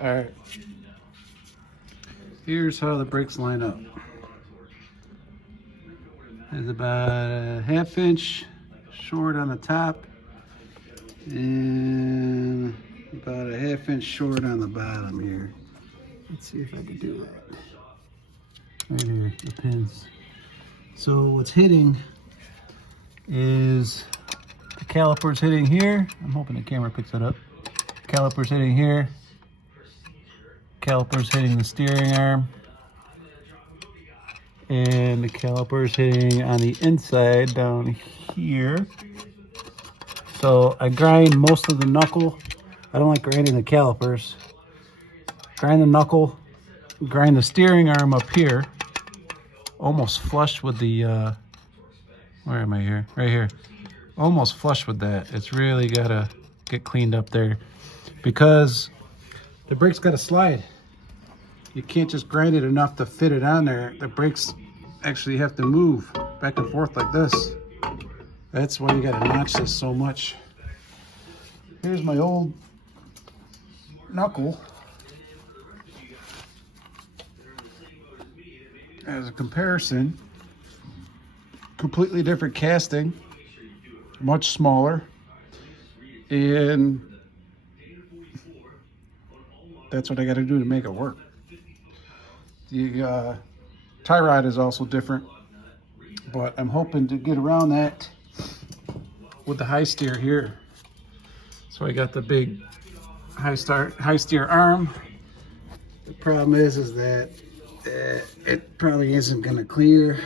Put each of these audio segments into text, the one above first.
All right. Here's how the brakes line up. It's about a ½ inch short on the top and about a ½ inch short on the bottom here. Let's see if I can do that. Right here, the pins. So what's hitting is the calipers hitting here. I'm hoping the camera picks it up. Calipers hitting here. Calipers hitting the steering arm. And the calipers hitting on the inside down here. So I grind most of the knuckle. I don't like grinding the calipers. Grind the knuckle, grind the steering arm up here, almost flush with the, where am I here? Right here. Almost flush with that. It's really gotta get cleaned up there because the brake's gotta slide. You can't just grind it enough to fit it on there. The brakes actually have to move back and forth like this. That's why you gotta notch this so much. Here's my old knuckle. As a comparison, completely different casting, much smaller, and that's what I gotta do to make it work. The tie rod is also different, but I'm hoping to get around that with the high steer here. So I got the big high steer arm. The problem is that it probably isn't gonna clear,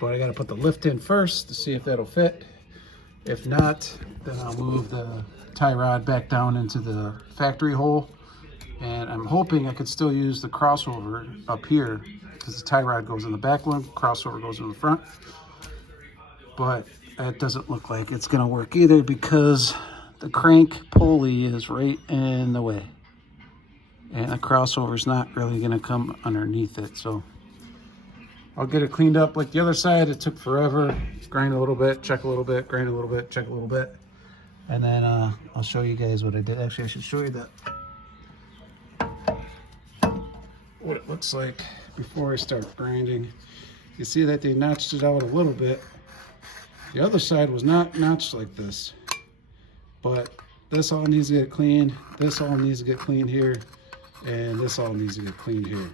but I gotta put the lift in first to see if that'll fit. If not, then I'll move the tie rod back down into the factory hole. And I'm hoping I could still use the crossover up here because the tie rod goes in the back one, crossover goes in the front. But that doesn't look like it's gonna work either because the crank pulley is right in the way. And the crossover's not really gonna come underneath it. So I'll get it cleaned up like the other side. It took forever. Grind a little bit, check a little bit, grind a little bit, check a little bit. And then I'll show you guys what I did. Actually, I should show you that. What it looks like before I start grinding. You see that they notched it out a little bit. The other side was not notched like this, but this all needs to get cleaned. This all needs to get cleaned here, and this all needs to get cleaned here.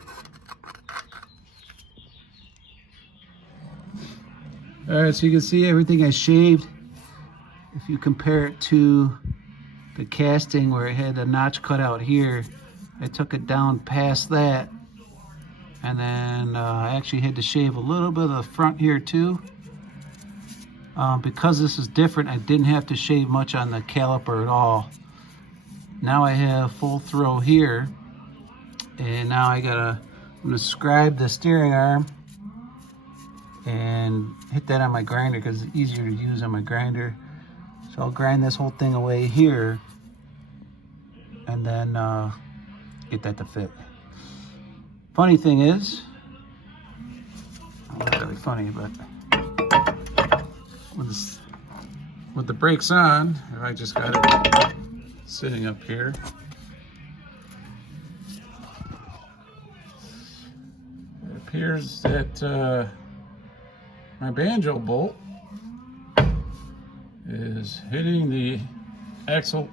All right, so you can see everything I shaved. If you compare it to the casting where it had a notch cut out here, I took it down past that. And then I actually had to shave a little bit of the front here too. Because this is different, I didn't have to shave much on the caliper at all. Now I have full throw here. And now I'm gonna scribe the steering arm and hit that on my grinder because it's easier to use on my grinder. So I'll grind this whole thing away here and then get that to fit. Funny thing is, not really funny, but with the brakes on, if I just got it sitting up here, it appears that my banjo bolt is hitting the axle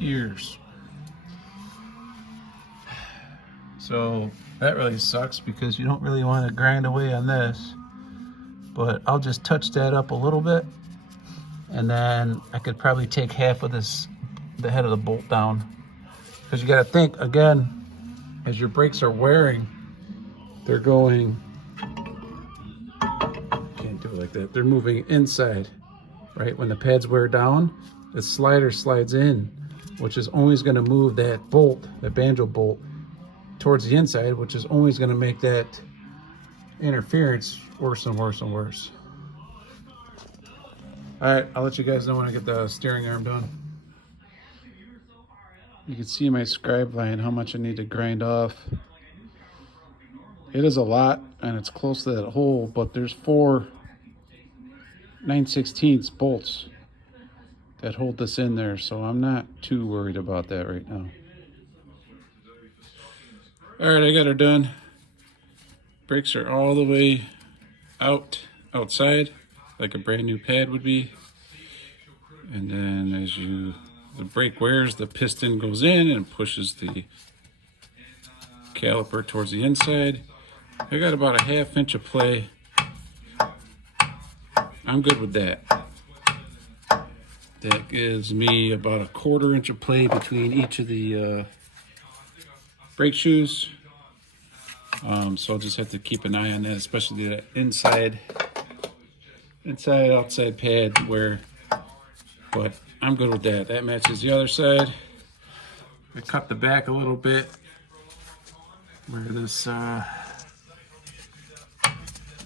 ears. So that really sucks because you don't really want to grind away on this, but I'll just touch that up a little bit and then I could probably take half of the head of the bolt down, because you got to think again, as your brakes are wearing, they're going, can't do it like that, they're moving inside, right? When the pads wear down, the slider slides in, which is always going to move that bolt, that banjo bolt, towards the inside, which is always going to make that interference worse and worse and worse. All right, I'll let you guys know when I get the steering arm done. You can see my scribe line, how much I need to grind off. It is a lot, and it's close to that hole, but there's 4 9/16 bolts. that hold this in there, so I'm not too worried about that right now. All right, I got her done. Brakes are all the way outside, like a brand new pad would be. And then as the brake wears, the piston goes in and pushes the caliper towards the inside. I got about a 1/2 inch of play. I'm good with that. That gives me about a 1/4 inch of play between each of the brake shoes. So I'll just have to keep an eye on that, especially the inside, outside pad wear. But I'm good with that. That matches the other side. I cut the back a little bit where this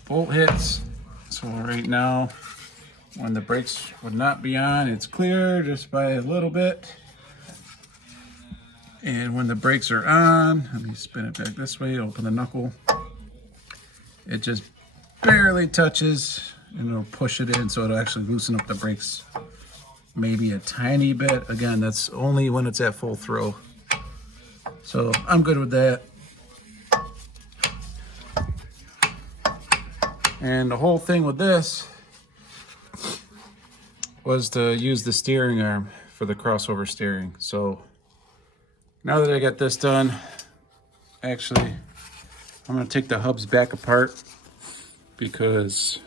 bolt hits. So right now, when the brakes would not be on, it's clear just by a little bit. And when the brakes are on, let me spin it back this way, open the knuckle. It just barely touches and it'll push it in, so it'll actually loosen up the brakes maybe a tiny bit. Again, that's only when it's at full throw. So I'm good with that. And the whole thing with this was to use the steering arm for the crossover steering. So now that I got this done, actually, I'm gonna take the hubs back apart because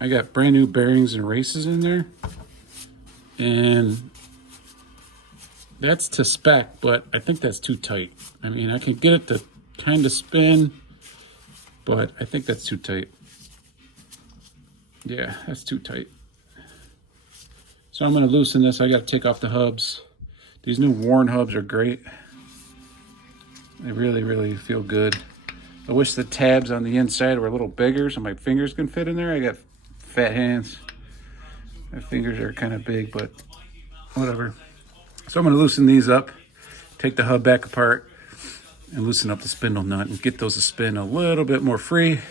I got brand new bearings and races in there. And that's to spec, but I think that's too tight. I mean, I can get it to kind of spin, but I think that's too tight. Yeah, that's too tight. So I'm gonna loosen this. I gotta take off the hubs. These new Warren hubs are great. They really, really feel good. I wish the tabs on the inside were a little bigger so my fingers can fit in there. I got fat hands. My fingers are kind of big, but whatever. So I'm gonna loosen these up, take the hub back apart, and loosen up the spindle nut and get those to spin a little bit more free.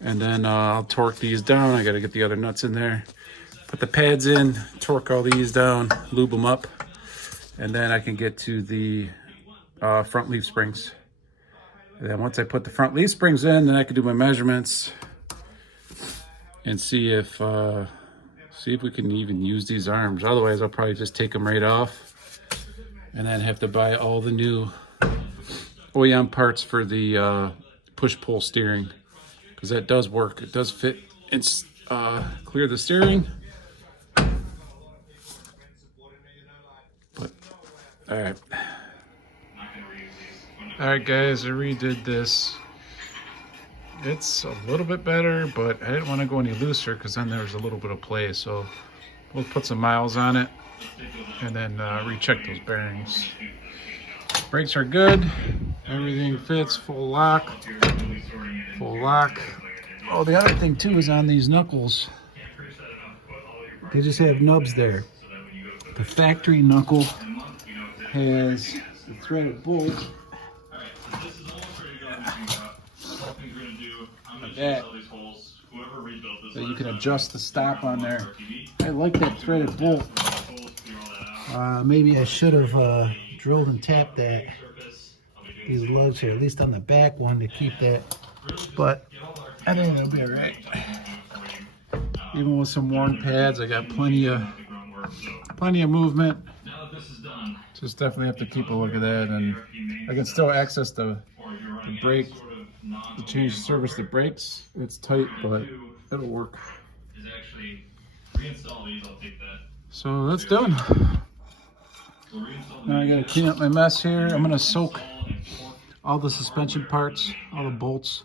And then I'll torque these down. I gotta get the other nuts in there. Put the pads in, torque all these down, lube them up, and then I can get to the front leaf springs. And then once I put the front leaf springs in, then I can do my measurements and see if we can even use these arms. Otherwise, I'll probably just take them right off and then have to buy all the new OEM parts for the push-pull steering, because that does work. It does fit and clear the steering. But all right, guys, I redid this. It's a little bit better, but I didn't want to go any looser because then there's a little bit of play. So we'll put some miles on it and then recheck those bearings. Brakes are good. Everything fits. Full lock. Full lock. Oh, the other thing too is on these knuckles, they just have nubs there. The factory knuckle has the threaded bolt like that, so you can adjust the stop on there. I like that threaded bolt. Maybe I should have drilled and tapped these lugs here, at least on the back one, to keep that. But I think it'll be all right. Even with some worn pads, I got plenty of movement. Just definitely have to keep a look at that, and I can still access the brake, to change service the brakes. It's tight, but it'll work. So that's done. Now I gotta clean up my mess here. I'm gonna soak all the suspension parts, all the bolts.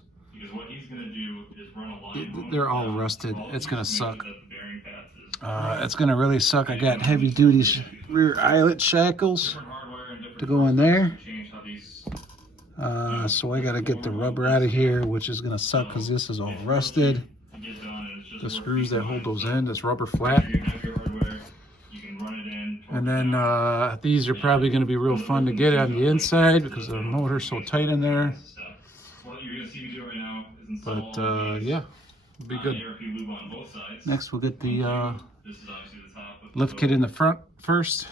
They're all rusted. It's gonna suck. It's gonna really suck. I got heavy duty rear eyelet shackles to go in there. So I gotta get the rubber out of here, which is gonna suck because this is all rusted. The screws that hold those in, this rubber flat. And then these are probably gonna be real fun to get on the inside because the motor's so tight in there. But yeah, it'll be good. Next we'll get the lift kit in the front first,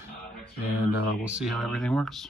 and we'll see how everything works.